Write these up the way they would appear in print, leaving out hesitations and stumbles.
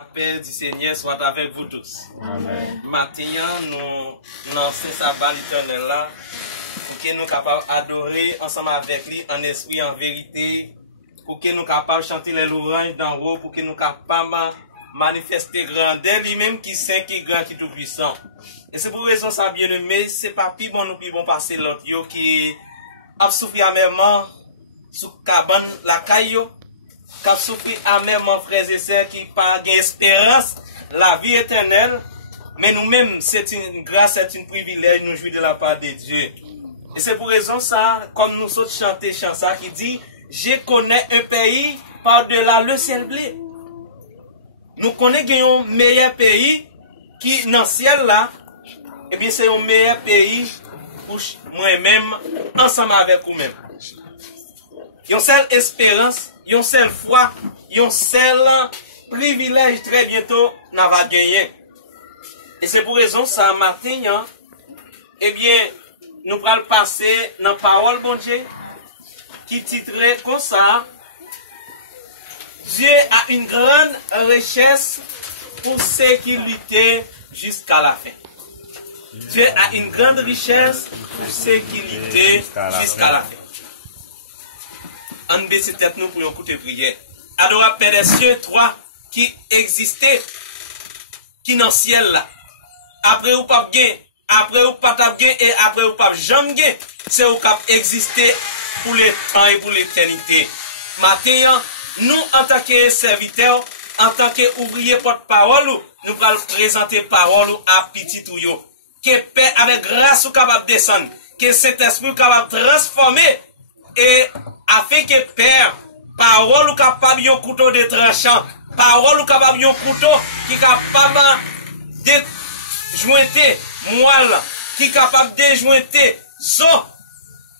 La paix du Seigneur soit avec vous tous. Amen. Maintenant, nous lançons sa balle éternelle là, pour que nous soyons capables d'adorer ensemble avec lui en esprit, en vérité, pour que nous soyons capables de chanter les louanges d'en haut, pour que nous soyons capables de manifester grandeur, lui-même qui saint, qui est grand, qui est tout puissant. Et c'est pour raison ça, bien aimé, c'est pas plus bon nous plus bon passer l'autre yo qui a souffert amèrement sous cabane la caillou, qui a souffert amèrement frères et sœurs qui pas espérance la vie éternelle, mais nous-mêmes c'est une grâce, c'est un privilège nous jouir de la part de Dieu. Et c'est pour raison ça, comme nous autres chanter chant ça qui dit je connais un pays par-delà le ciel bleu. Nous connaissons un meilleur pays qui dans le ciel là. Eh bien, c'est un meilleur pays pour moi-même, ensemble avec vous-même. Une seule espérance, une seule foi, un seul privilège très bientôt, nous va gagner. Et c'est pour raison ça, matin, eh bien, nous allons passer dans la parole, bon Dieu, qui titrait comme ça, Dieu a une grande richesse pour ceux qui luttent jusqu'à la fin. Dieu a une grande richesse pour ceux qui luttent jusqu'à la fin. On baisse tête nous pour un coup de prière. Adorable Père des cieux, toi qui existais, qui dans le ciel là. Après ou pas gain, après ou pas gain et après ou pas jamais gain, c'est au cap exister pour le temps et pour l'éternité. Maintenant, nous en tant que serviteurs, en tant qu'ouvriers porte-parole, nous allons présenter parole à petit ou yo. Que Père avec grâce ou capable de descendre, que cet esprit capable de transformer et afin que Père, parole ou capable de couteau de tranchant, parole ou capable de couteau qui capable de jointer moelle, qui capable de jointer so,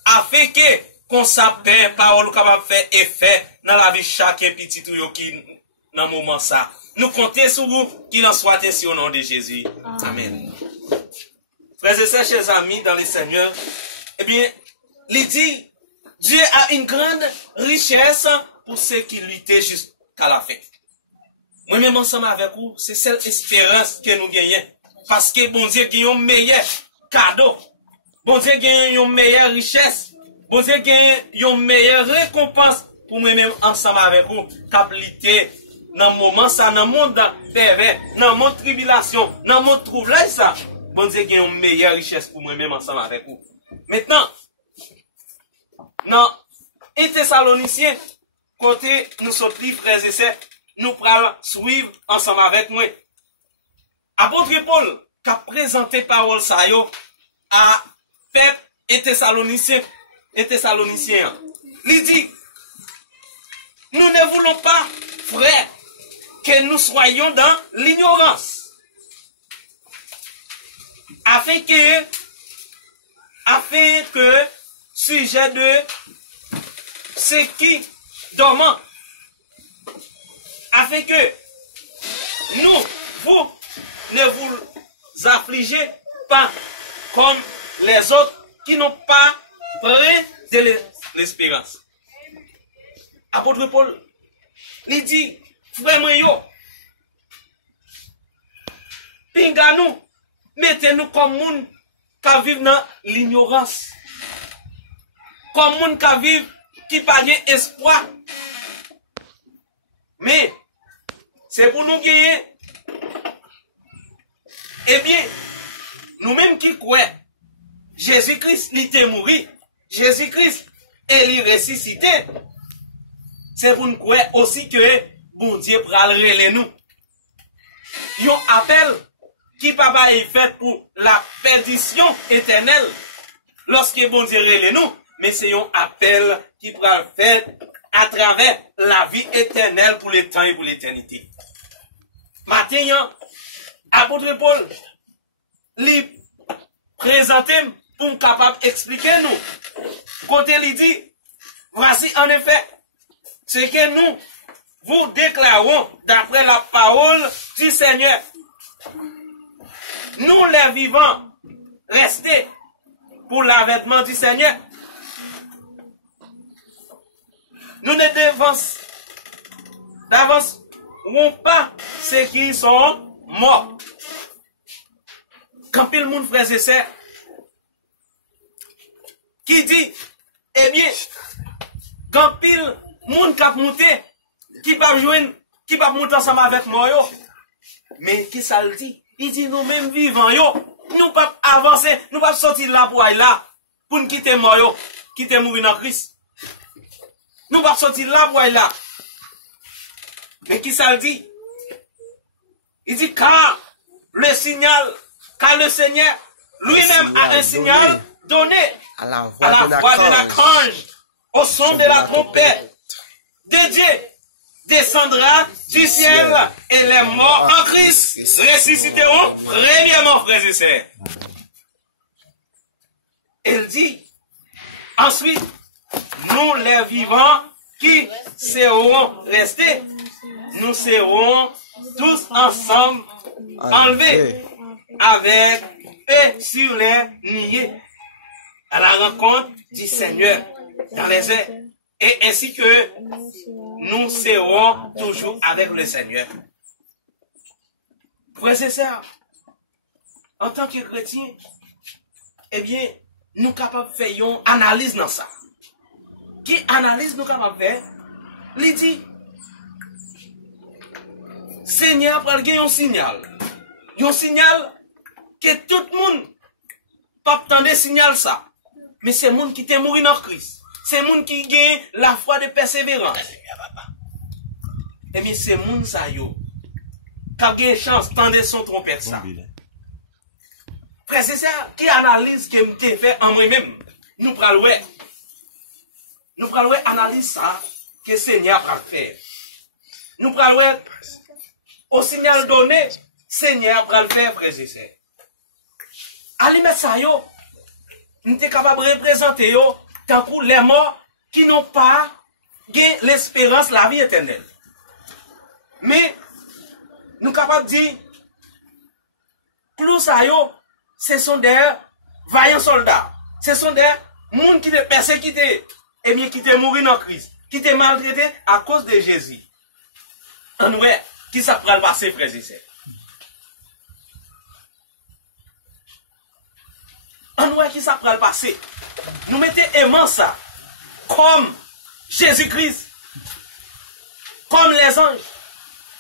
afin que qu'on s'appelle parole ou capable de faire effet dans la vie de chaque petit ou yo qui dans moment ça. Nous comptons sur vous qu'il en soit ainsi au nom de Jésus. Amen. Frères et sœurs, chers amis dans le Seigneur, eh bien, il dit, Dieu a une grande richesse pour ceux qui luttent jusqu'à la fin. Moi-même ensemble avec vous, c'est cette espérance que nous gagnons. Parce que bon Dieu gagne un meilleur cadeau. Bon Dieu gagne une meilleure richesse. Bon Dieu gagne une meilleure récompense pour moi-même ensemble avec vous. Capacité dans le moment ça, dans le monde pervers, dans le monde tribulation, dans le monde troublage ça. Bon Dieu gagne une meilleure richesse pour moi-même ensemble avec vous. Maintenant, dans 1 Thessaloniciens, côté nous sommes frères et sœurs, nous pourrons suivre ensemble avec moi. Apôtre Paul, qui a présenté parole ça yo à peuple et Thessaloniciens. Il dit, nous ne voulons pas, frères, que nous soyons dans l'ignorance. Afin que sujet de ce qui dormant, afin que vous ne vous affligez pas comme les autres qui n'ont pas près de l'espérance. Apôtre Paul, il dit, frère moi yo, pinga nous, mettez-nous comme moun qui vivent dans l'ignorance. Comme moun qui vivent qui n'a pas d'espoir. Mais, c'est pour nous gagner. Eh bien, nous-mêmes qui croyons, Jésus-Christ, il était mort. Jésus-Christ, il est ressuscité. C'est pour nous croire aussi que bon Dieu pral relé nous. Yon appel qui papa est fait pour la perdition éternelle lorsque bon Dieu relé nous, mais c'est un appel qui pral fait à travers la vie éternelle pour le temps et pour l'éternité. Maintenant, apôtre Paul, lui présente pour nous capable d'expliquer nous. Côté il dit, voici en effet ce que nous vous déclarons d'après la parole du Seigneur. Nous les vivants, restés pour l'avènement du Seigneur. Nous ne devons d'avance ou pas ceux qui sont morts. Quand le monde frères et sœurs, qui dit, eh bien, quand pile monde cap monter, qui va joindre, qui va monter ensemble avec moi yo. Mais qui ça le dit? Il dit nous mêmes vivants yo, nous pas avancer, nous pas sortir là pour aller là pour nous quitter moi yo, quitter mourir dans Christ. Nous pas sortir là pour aller là. Mais qui ça le dit? Il dit car le Seigneur lui-même a un signal donné à la voix de l'archange, au son de la trompette de Dieu, descendra du ciel et les morts en Christ ressusciteront premièrement, frères et sœurs. Elle dit, ensuite, nous les vivants qui seront restés, nous serons tous ensemble enlevés avec eux sur les nuées à la rencontre du Seigneur dans les airs, et ainsi que nous serons toujours avec le Seigneur. Frères et sœurs, en tant que chrétiens, eh bien, nous sommes capables de faire une analyse dans ça. Qui analyse nous capables de faire? Il dit, Seigneur, pour gagner un signal. Un signal que tout le monde pas attendre signal ça. Mais c'est le monde qui est mort dans Christ. C'est le monde qui gagne la foi de persévérance. Et bien, c'est le monde ça yo. Qui a gagné chance d'entendre son trompette ça. Frère, c'est ça qui analyse que je fait en moi-même. Nous prenons Nous prenons analyse ça que le Seigneur va faire. Nous prenons au signal donné, Seigneur va le faire, frère et sœurs. Allez mettre ça yo. Nous sommes capables de représenter yo tant que les morts qui n'ont pas gagné l'espérance, la vie éternelle. Mais nous sommes capables de dire, plus ça yo, ce sont des vaillants soldats. Ce sont des gens qui sont persécutés et bien qui sont morts dans Christ, qui sont maltraités à cause de Jésus. En vrai, qui ça prend le passé, frères et sœurs? En vrai, qui ça prend le passé? Nous mettons aimant ça, comme Jésus-Christ, comme les anges.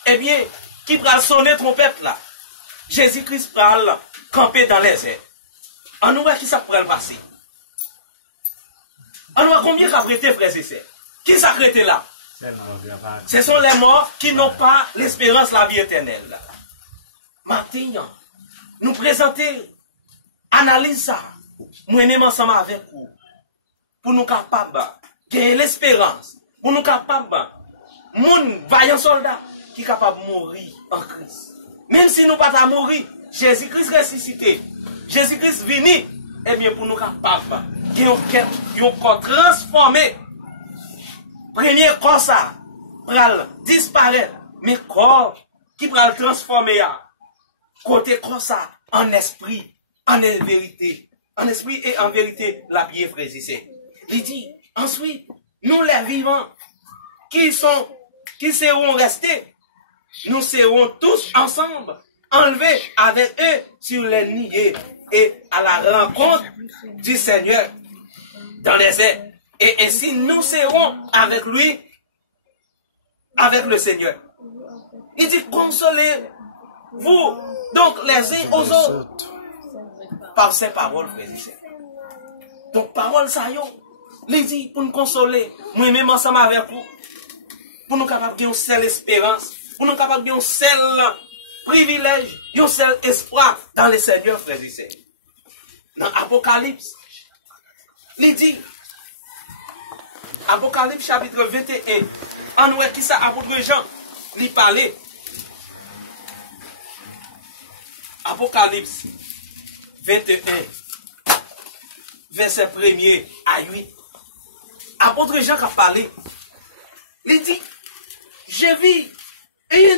Eh bien, qui prend sonner trompette là? Jésus-Christ parle camper dans les airs. En vrai, qui ça prend le passé? En vrai, combien qu'a prêté, frères et sœurs? Qui ça prêté là? Ce sont les morts qui n'ont pas l'espérance, la vie éternelle. Maintenant, nous présenter, analyse ça, nous-mêmes ensemble avec vous, pour nous capables de gagner l'espérance, pour nous capables, mon vaillant soldat, qui est capable de mourir en Christ. Même si nous ne pouvons pas mourir, Jésus-Christ ressuscité, Jésus-Christ venu, eh bien pour nous capables, de un corps transformé. Premier corps ça, pral disparaître, mais corps qui pral transformer côté corps ça, en esprit, en vérité, en esprit et en vérité, la bien frésissée. Il dit, ensuite, nous les vivants, qui seront restés, nous serons tous ensemble, enlevés avec eux sur les nuées et à la rencontre du Seigneur dans les airs. Et ainsi, nous serons avec lui, avec le Seigneur. Il dit, consolez-vous, donc les uns aux autres, par ces paroles, frères et sœurs. Donc, paroles, ça y est, il dit, pour nous consoler, moi-même ensemble avec vous, pour nous capables de une seule espérance, pour nous capables de un seul privilège, un seul espoir dans le Seigneur, frères et sœurs. Dans Apocalypse, il dit, Apocalypse chapitre 21. En nous, qui ça, apôtre Jean, lui parlait. Apocalypse 21, verset 1er à 8. Apôtre Jean qui a parlé. Il dit, je vis un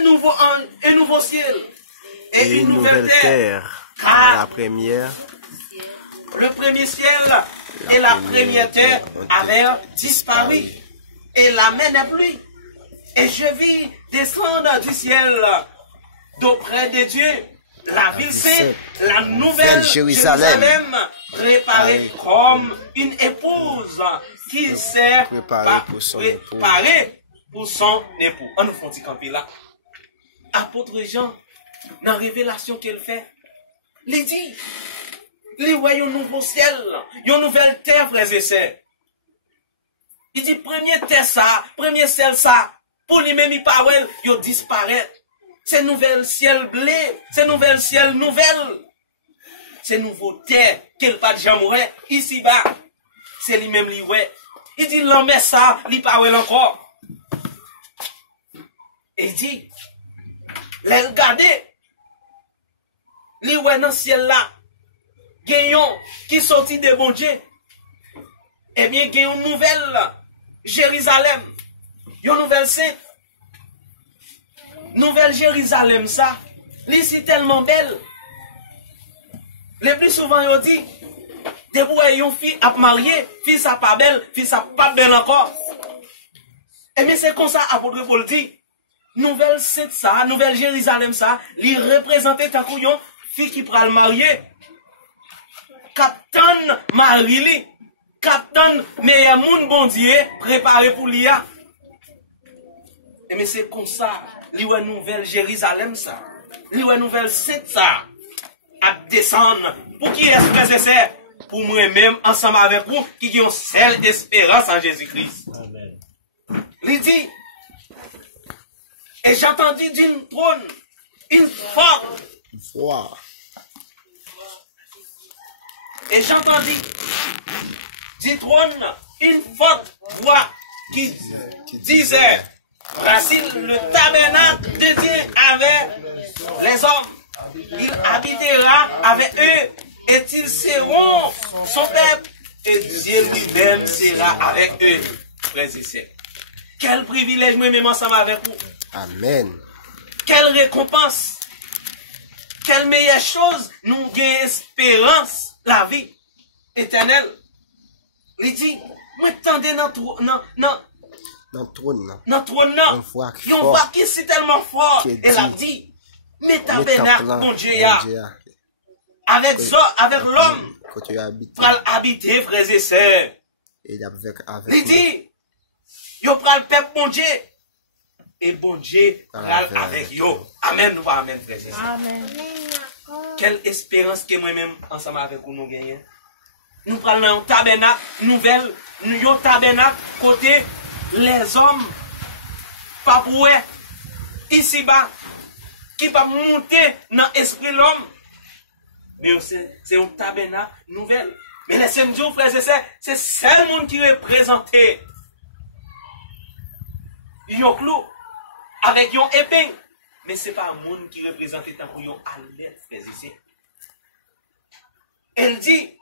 nouveau ciel et une nouvelle terre. Car le premier ciel et la première terre avaient disparu, et la mer n'est plus. Et je vis descendre du ciel d'auprès de Dieu. La ville sainte, la nouvelle Jérusalem, préparée comme une épouse qui s'est préparée pour son époux. On nous font dit camper là. Apôtre Jean, dans la révélation qu'il fait, il dit, il voit un nouveau ciel, une nouvelle terre, frères et sœurs. Il dit, premier terre ça, premier ciel ça, pour lui-même, il parle, il disparaît. C'est nouvel ciel blé, c'est nouvel ciel nouvelle. C'est nouveau terre, qu'il pas de gens mourir, ici bas. C'est lui-même, lui, ouais. Il dit, l'homme ça, il parle encore. Il dit, les regarder, les ouais dans le ciel là, gagnons qui sortit de bon Dieu. Eh bien, gagnons une nouvelle Jérusalem, une nouvelle sainte. Nouvelle Jérusalem, ça, c'est tellement belle. Le plus souvent, on dit, de vous une fille à marier, fille ça pas belle, fille ça pas belle encore. Et bien, c'est comme ça, apôtre Paul dit, nouvelle sainte, ça, nouvelle Jérusalem, ça, lui représenter ta couillon, fille qui prend le marier. Captain Marie, Captain meilleur monde bon Dieu, préparé pour l'IA. Et mais c'est comme ça. Liwe nouvelle Jérusalem ça. Liwe nouvelle sainte ça. À descendre. Pour qui est-ce que c'est? Pour moi-même, ensemble avec vous, qui ont seule espérance en Jésus-Christ. Amen. Il dit, et j'entendis d'une trône, une forte voix. Et j'entendis du trône, une forte voix qui disait, voici le tabernacle de Dieu avec les hommes. Il habitera avec eux et ils seront son peuple et Dieu lui-même sera avec eux. Frères et sœurs. Quel privilège moi-même ensemble avec vous. Amen. Quelle récompense. Quelle meilleure chose nous gagnons espérance, la vie éternelle. Il dit, moi tendez dans le trône, on voit qui c'est tellement fort. Elle a dit, mais tabernacle, mon Dieu, avec l'homme, pour habiter, frères et sœurs. Il dit, yo pral le peuple, mon Dieu, et bon Dieu pral avec yo. Amen, ou amen, frères et sœurs. Amen. Quelle espérance que moi-même, ensemble avec vous, nous gagnons. Nous prenons un tabernacle nouvelle, nous un tabernacle côté les hommes, pas pour ici bas, qui va monter dans l'esprit de l'homme. Mais c'est un tabernacle nouvelle. Mais laissez-moi dire, frères et sœurs, c'est seul monde qui représente un clou avec un épée. Mais ce n'est pas un monde qui représente tant qu'on à l'aide, frères et sœurs. Elle dit,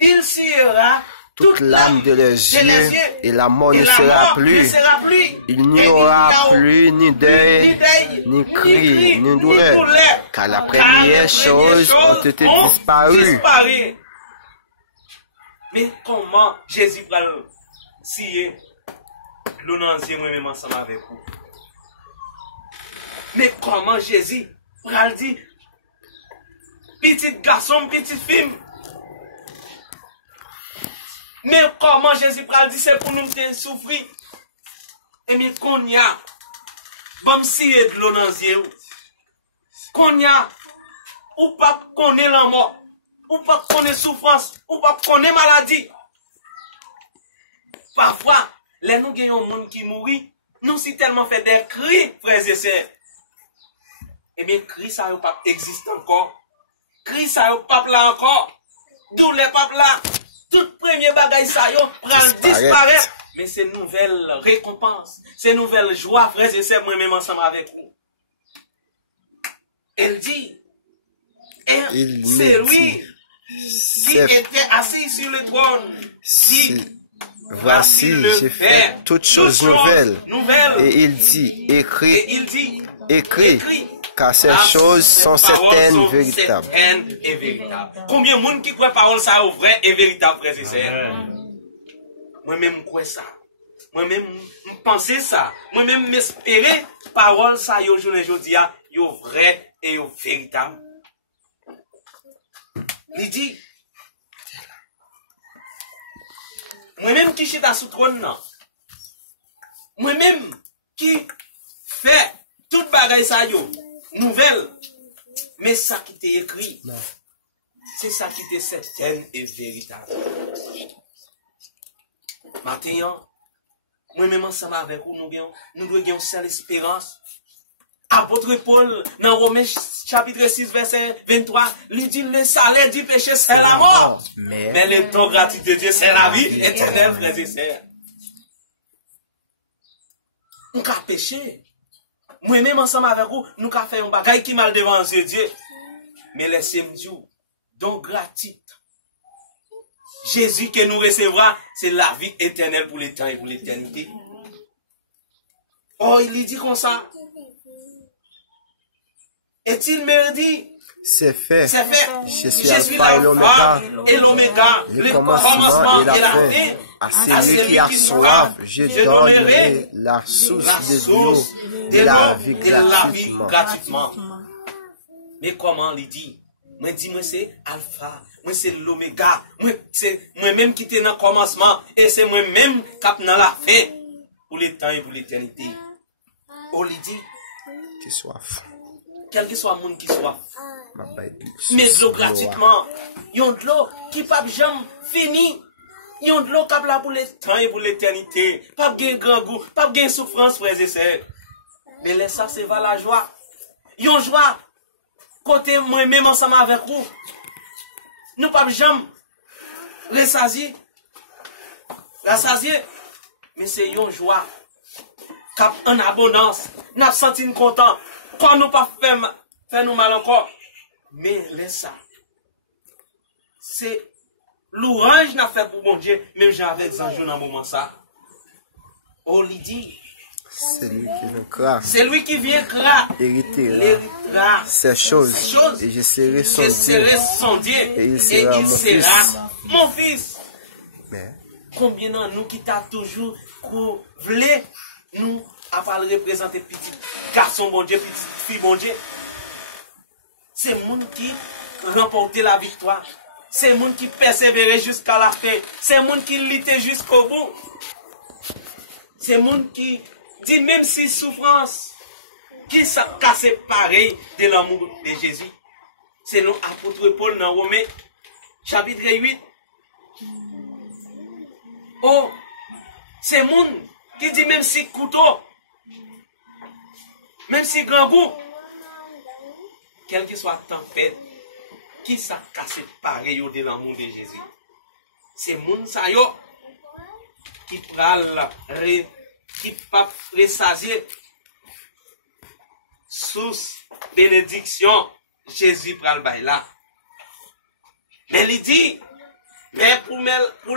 il sera toute l'âme de leurs yeux, et la mort ne sera plus. Il n'y aura plus ni deuil, ni cri, ni douleur, car la première chose ont été disparues. Mais comment Jésus va le scier l'onanzier moi-même ensemble avec vous? Mais comment Jésus va le dire, petit garçon, petite fille? Mais comment Jésus pral dit c'est pour nous souffrir? Et bien qu'on y a, bon si de l'eau dans les yeux, qu'on y a, ou pas qu'on est la mort, ou pas qu'on est souffrance, ou pas qu'on est maladie. Parfois, les nous gagnons un monde qui mourit, nous si tellement fait des cris, frères et sœurs. Eh bien, cris ça n'a pas existe encore. Cris ça n'a pas là encore. D'où les papes là. Tout premier bagage ça yo prend disparaître. Mais c'est une nouvelle récompense. C'est une nouvelle joie, frères et sœurs, moi-même ensemble avec vous. Elle dit, et c'est lui qui était assis sur le trône. Dit, voici, j'ai fait toutes choses nouvelles. Et il dit, écrit. Car ces choses sont certaines, véritables. Combien de monde qui croit parole ça est vrai et véritable, frères et sœurs? Moi-même, je crois ça. moi-même, je pensais ça. Moi-même, m'espérer, parole ça, yo, journée, jodi, yo vrai et yo véritable. Il dit, moi-même qui chita sous trône, non. Moi-même qui fait toute bagaille ça, yo, nouvelle, mais ça qui t'est écrit, c'est ça qui t'est certain et véritable. Maintenant, moi-même ensemble avec vous, nous devons avoir une seule espérance. Apôtre Paul, dans Romains chapitre 6, verset 23, lui dit le salaire du péché, c'est la mort. Mais le temps gratuit de Dieu, c'est la vie éternelle, frères et sœurs. On a péché. Moi-même ensemble avec vous, nous avons fait un bagage qui mal devant Dieu. Mais laissez-moi dire, donc gratuit. Jésus que nous recevra, c'est la vie éternelle pour les temps et pour l'éternité. Oh, il dit comme ça. Est-il me dit? C'est fait. C'est fait. Je suis l'alpha et l'oméga, le commencement et la fin. À celui qui a soif, je donnerai la source de l'eau de la vie gratuitement. Mais comment il dit? Moi dis moi c'est alpha, moi c'est l'oméga, moi c'est moi-même qui était dans le commencement et c'est moi-même qui est dans la fin pour les temps et pour l'éternité. On lui dit qui soif. Quel que soit le monde qui soit. Mais de l'eau gratuitement. Il y a de l'eau qui pas jamais fini. Il y a de l'eau qui est là pour les temps et pour l'éternité. Pas de grand goût, pas de souffrance, frères et sœurs. Mais laisse ça, c'est va la joie. Il y a une joie. Côté moi-même ensemble avec vous. Nous pas jamais rassasier. Mais c'est une joie. Cap en abondance. Nous avons senti content. Quand nous pas fait nous mal encore. Mais laisse ça. C'est l'orange n'a fait pour bon Dieu. Même j'avais des anges dans le moment ça. On lui dit. C'est lui qui vaincra. C'est lui qui vaincra. Héritera ces choses. Et je serai son Dieu. Et il sera mon fils. Mais combien de nous qui t'a toujours voulu nous à pas représenter petit garçon bon Dieu, petite fille bon Dieu. C'est le monde qui remporte la victoire. C'est le monde qui persévère jusqu'à la fin. C'est le monde qui lutte jusqu'au bout. C'est le monde qui dit même si souffrance, qui s'est cassé pareil de l'amour de Jésus. C'est nous, apôtre Paul dans Romains, chapitre 8. Oh, c'est le monde qui dit même si couteau, même si grand goût, quelle que soit la tempête, qui s'est cassé pareil de l'amour de Jésus. C'est le monde ça yo, qui pral qui pas ressager sous bénédiction Jésus pral bay là. Mais il dit mais pour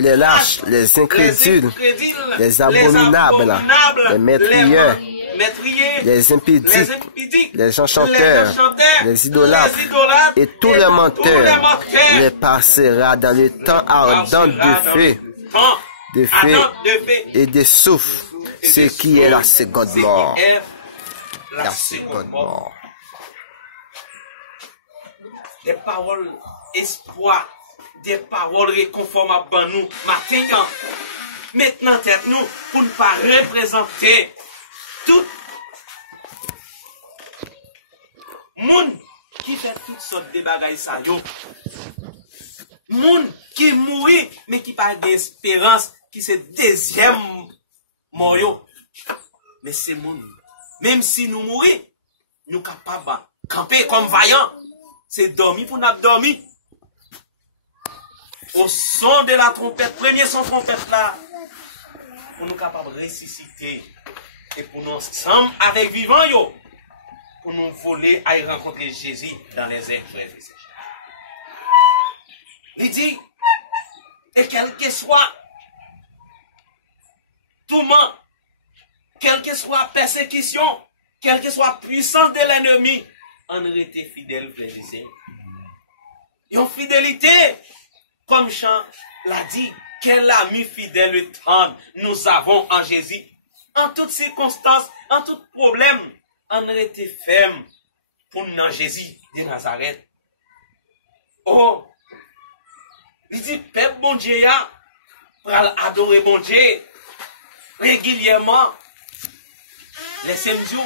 les lâches, les incrédules, les abominables, les métrieux, les impudiques, les enchanteurs, les idolâtres et tous les menteurs les passera dans le temps ardent de feu et de souffle, ce qui est la seconde mort. La seconde mort. Des paroles espoir, des paroles réconfortables à nous, maintenant tête nous, pour ne pas représenter tout monde qui fait toutes sortes de bagailles ça yo. Monde qui mourit mais qui pas d'espérance, qui c'est deuxième mort yo. Mais c'est monde. Même si nous mourir, nous capables de camper comme vaillants. C'est dormir pour nous dormir. Au son de la trompette, premier son trompette là, pour nous capables de ressusciter et pour nous ensemble avec vivants yo, pour nous voler à y rencontrer Jésus dans les airs, frères et sœurs. Il dit, et quel que soit tourment, quelle que soit persécution, quelle que soit puissance de l'ennemi, on était fidèle, frères et sœurs. Et en fidélité, comme Jean l'a dit, Quel ami fidèle et tendre nous avons en Jésus. En toutes circonstances, en tout problème, on était ferme pour nous dans Jésus de Nazareth. Oh, il dit, peuple bon Dieu, pour adorer bon Dieu régulièrement. Laissez-moi dire,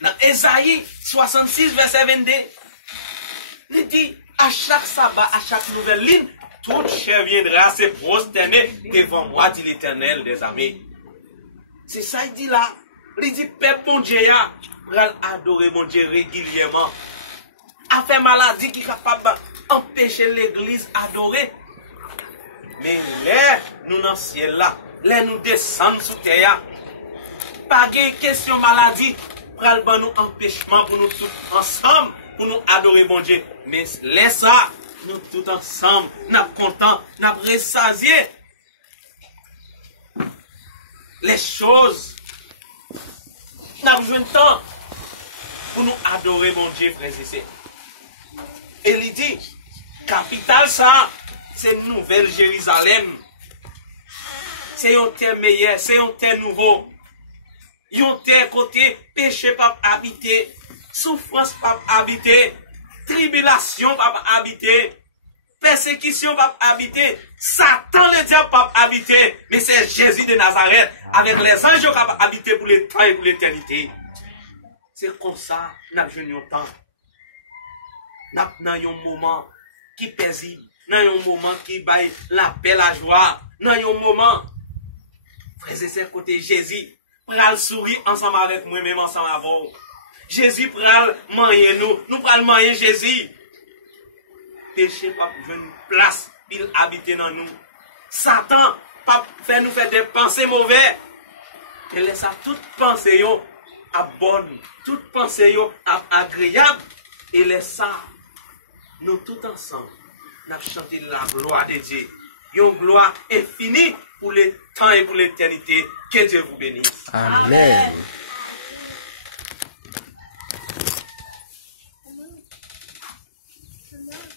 dans Ésaïe 66, verset 22, il dit, à chaque sabbat, à chaque nouvelle ligne, toute chair viendra se prosterner devant moi, dit l'Éternel des armées. C'est ça, il dit là. Il dit, peuple bon Dieu, pour adorer mon Dieu régulièrement. A fait maladie qui est capable d'empêcher l'église d'adorer. Mais là, nous dans le ciel là, là nous descendons sous terre. Pas de question maladie, pour nous empêchement pour nous tous ensemble, pour nous adorer mon Dieu. Mais laisse ça, nous tous ensemble, nous sommes contents, nous sommes ressasiés. Les choses, nous avons besoin de temps pour nous adorer mon Dieu, frères et sœurs. Et il dit, capitale ça, c'est Nouvelle Jérusalem. C'est un terre meilleur, c'est un terre nouveau. Un terre côté péché pas habité, souffrance pas habité, tribulation pas habité, persécution pas habité, Satan le diable pas habité, mais c'est Jésus de Nazareth avec les anges qui ont habité pour le temps et pour l'éternité. C'est comme ça, nous avons joué un temps. Nous avons un moment qui paisible, nous avons un moment qui baille la paix, la joie, nous avons un moment, frères et sœurs, côté Jésus, pral sourire ensemble avec moi-même, ensemble avec vous. Jésus pral manger nous pral manger Jésus. Péché pas pour une place, il habite dans nous. Satan pas faire nous faire des pensées mauvaises. Et laisse ça toute pensée à bonne, toute pensée à agréable. Et laisse ça, nous tous ensemble, nous chanter la gloire de Dieu. Une gloire infinie pour le temps et pour l'éternité. Que Dieu vous bénisse. Amen.